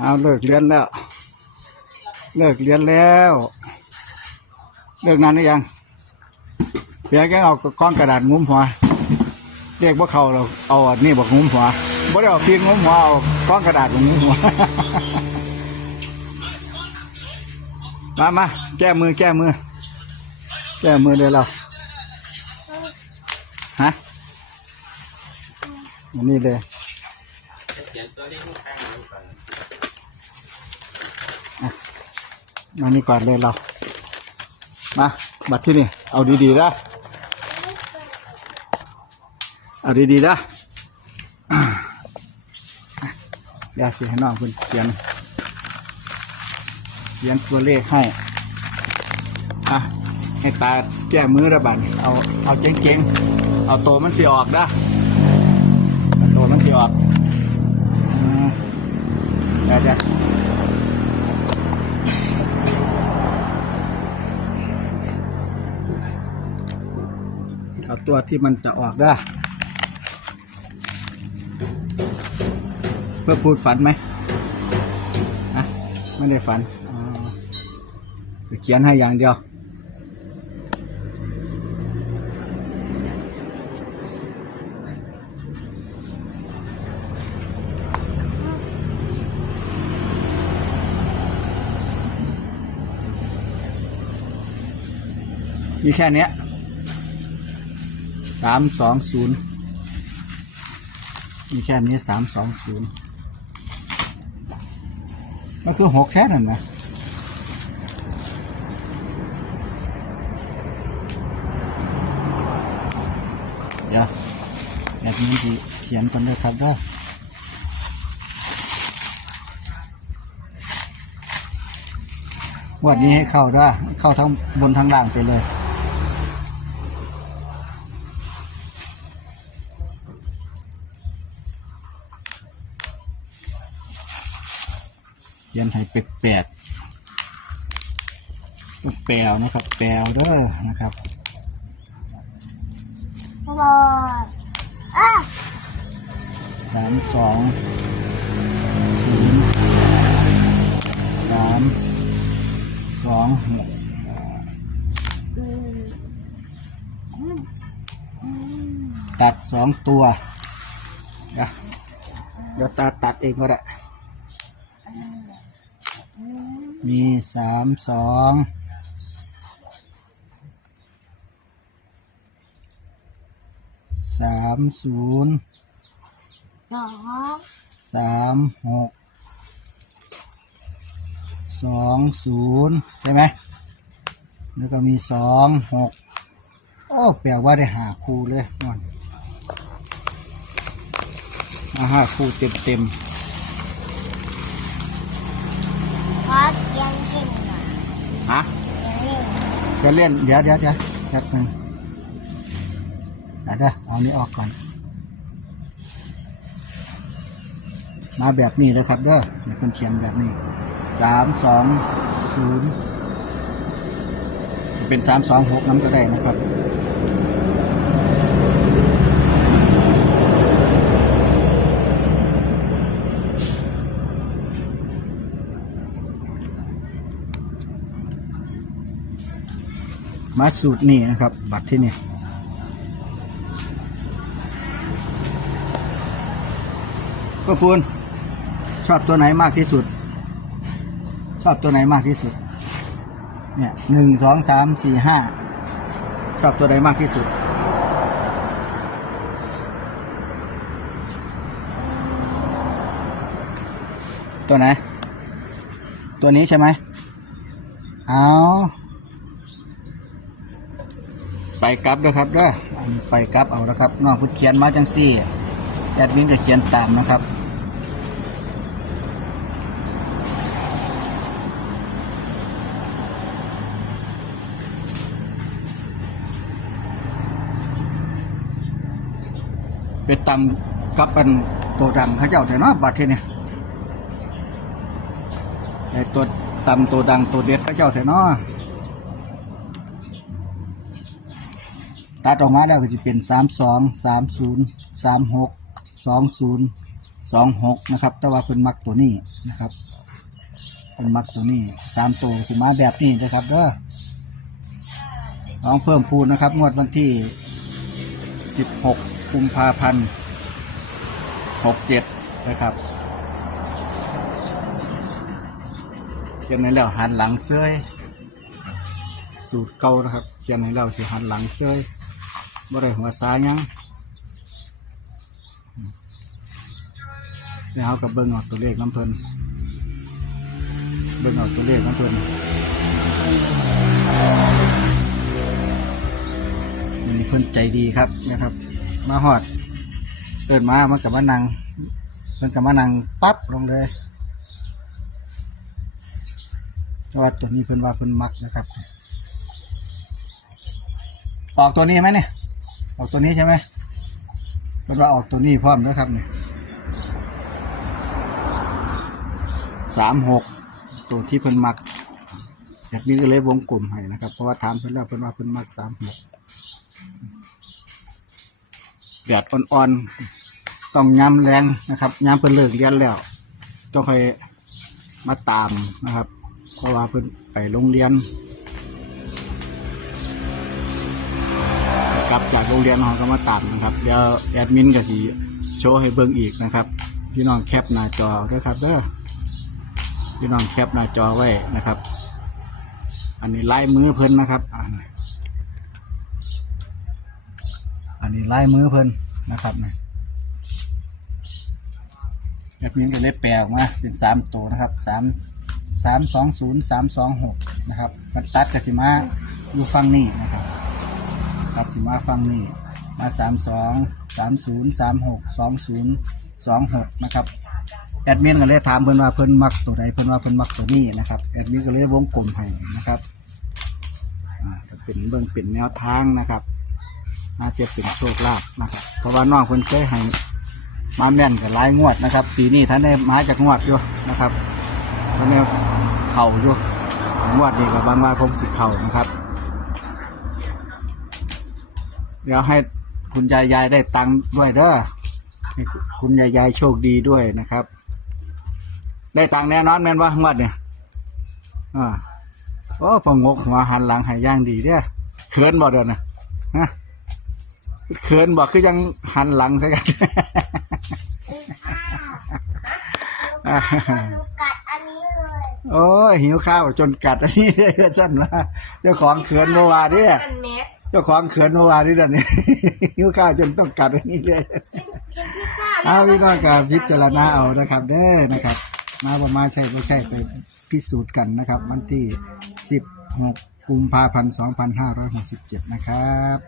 เอาเลิกเรียนแล้ว เลิกเรียนแล้ว เลิกนานหรือยังเพียงแค่เอาก้อนกระดาษงุ้มหัวเรียกว่าเขาเราเอาอันนี้บอกงุ้มหัวบ่ได้เอาพีนงุ้มหัวเอาก้อนกระดาษงุ้มหัวมามาแก้มือแก้มือ แก้มือเลยวเราฮะอันนี้เลย มานี่ก่อนเลยเรา มาบัตรที่นี่ เอาดีๆนะเอาดีๆนะอ่าเดี๋ยให้น้องเพิ่นเขียนเขียนตัวเลขให้ อะ ให้ตาแก้มือระบาดเอา เอาเจ๊งๆ เอาโตวมันสิออกนะโตวมันสิออกอืมเดี๋ยวเดี๋ยว เอา ตัวที่มันจะออกได้ เพื่อพูดฝันไหมอะไม่ได้ฝันจะเขียนให้อย่างเดียวมีแค่นี้ามสองศูนย์มีแค่นี้สามสองศูนย์ก็คือหกแค่นั้นนะเดี๋ยวแบบนี้ที่เขียนกันด้วยครับว่าวันนี้ให้เข้าด้วยเข้าทั้งบนทั้งล่างไปเลย ขียนให้เป็ดแปดลูกแปลวนะครับ แปลวเด้อนะครับบออะสามสองศูนย์สามสองหกอืมอืมอืมตัดสองตัวเดี๋ยวเดี๋ยวตาตัดเองก็ได้ มีสามสองสามศูนย์สองสามหกสองศูนย์ใช่ไหมแล้วก็มีสองหกโอ้แปลว่าได้หาคู่เลยมันมาห้าคู่เต็มเต็มพอเขียนขึ้นมา ๆ ฮะเขียนเล่นจะเล่นเดี๋ยวเดี๋ยวเดี๋ยวแป๊บหนึงเดี๋ยวเอานี้ออกก่อน มาแบบนี้เลยครับเด้อเดี๋ยวเป็นเขียนแบบนี้สามสองศูนย์เป็นสามสองหกน้ำก็ได้นะครับ มาสูตรนี่นะครับ บัตรที่นี่ก็ปูนชอบตัวไหนมากที่สุด ชอบตัวไหนมากที่สุด เนี่ยหนึ่งสองสามสี่ห้าชอบตัวไหนมากที่สุดตัวไหน ตัวนี้ใช่ไหม เอา ไปกลับด้วยครับเด้ออันไปกลับเอานะครับนอกพุทเขียนมาจังซี่แอดมินก็เขียนตามนะครับไปตำกับเป็นตัวดังเขาเจ้าแต่เนาะบัดเทเนี่ยไอตัวตำตัวดังตัวเด็ดเขาเจ้าแต่เนาะ ตัดออกมาแล้วก็จะเป็นสามสองสามศูนย์สามหกสองศูนย์สองหกนะครับ แต่ว่าเป็นมักตัวนี้นะครับเป็นมักตัวนี้สามตัวสิมาแบบนี้นะครับเด้อน้องเพิ่มพูนนะครับ งวดวันที่สิบหกกุมภาพันธ์หกเจ็ดนะครับเขียนในแล้วหันหลังเสื้อยสูตรเก่านะครับเขียนในแล้วสิหันหลังเสื้อย บ่ได้หัวซ้ายยังเดี๋ยวเรากับเบิ้งออกตัวเลขน้ำเพลินเบิ้งออกตัวเลขน้ำเพลินมีเพิ่นใจดีครับนะครับ มาหอดเดินมามันกับมานังเพิ่นกับมานังปั๊บลงเลยว่าตัวนี้เพิ่นว่าเพิ่นมักนะครับออกตัวนี้ไหมเนี่ย ออกตัวนี้ใช่ไหมเพิ่นว่าออกตัวนี้พร้อมด้วครับเนี่ยสามหกตัวที่เพิ่นมักแบบนี้ก็เลยวงกลมให้นะครับ เพราะว่าถามเพิ่นแล้วเพิ่นว่าเพิ่นมักสามหกแดดอ่อนๆต้องย้ำแรงนะครับย้ำเพิ่นเลิกเรียนแล้วต้องคอยมาตามนะครับ เพราะว่าเพิ่นไปโรงเรียน กลับจากโรงเรียนเราก็มาตามนะครับเดี๋ยวแอดมินก็สิโชว์ให้เบิ่งอีกนะครับ พี่น้องแคปหน้าจอด้วยครับเด้อพี่น้องแคปหน้าจอไว้นะครับ อันนี้ไลายมือเพิ่นนะครับ อันนี้อันนี้ลายมือเพิ่นนะครับนะแอดมินก็เลยแปลออกมาเป็นสามตัวนะครับสามสามสองศูนย์สามสองหกนะครับมันตัดกับสิมาอยู่ฟังนี่นะครับ ตัดสิมาฟังนี่มาสามสองสามศูนย์สามหกสองศูนย์สองหกนะครับแอดมินก็เลยถามเพิ่นว่าเพิ่นมักตัวใดเพิ่นว่าเพิ่นมักตัวนี้นะครับแอดมินก็เลยวงกลมให้นะครับอ่าก็เป็นเบิ่งเป็นแนวทางนะครับน่าจะเป็นโชคลาภนะครับ เพราะว่าน้องเพิ่นเคยให้มาแม่นกับหลายงวดนะครับ ปีนี้ท่านได้มาจากงวดอยู่นะครับท่านได้เข่าอยู่งวดนี้ก็บางว่าคงสิเข่านะครับ เดี๋ยวให้คุณยายยายได้ตังค์ด้วยเด้อให้คุณยายยายโชคดีด้วยนะครับ ได้ตังค์แน่นอนแม่นว่างวดเนี่ยอ่าโอ้ปงกหัวหันหลังให้ย่างดีเด้อเขินบ่เดี๋ยวนะฮะเขินบ่คือยังหันหลังใช่กันอ่าหนูกัดอันนี้เลยโอ้ยหิวข้าวจนกัดอันนี้เลยสั้นว่าเจ้าของเขินเมื่อวานเนี่ย มันเม็ด เจ้าของเขินเมื่อวานนี่นั่นนี่หิวข้าวจนต้องกัดอันนี้เลยกินพิซซ่าเอาพี่น้องกับพิจารณาเอานะครับเด้อนะครับ มาประมาณใช่ไม่ใช่ไปพิสูจน์กันนะครับ วันที่ 16 กุมภาพันธ์ 2567 นะครับ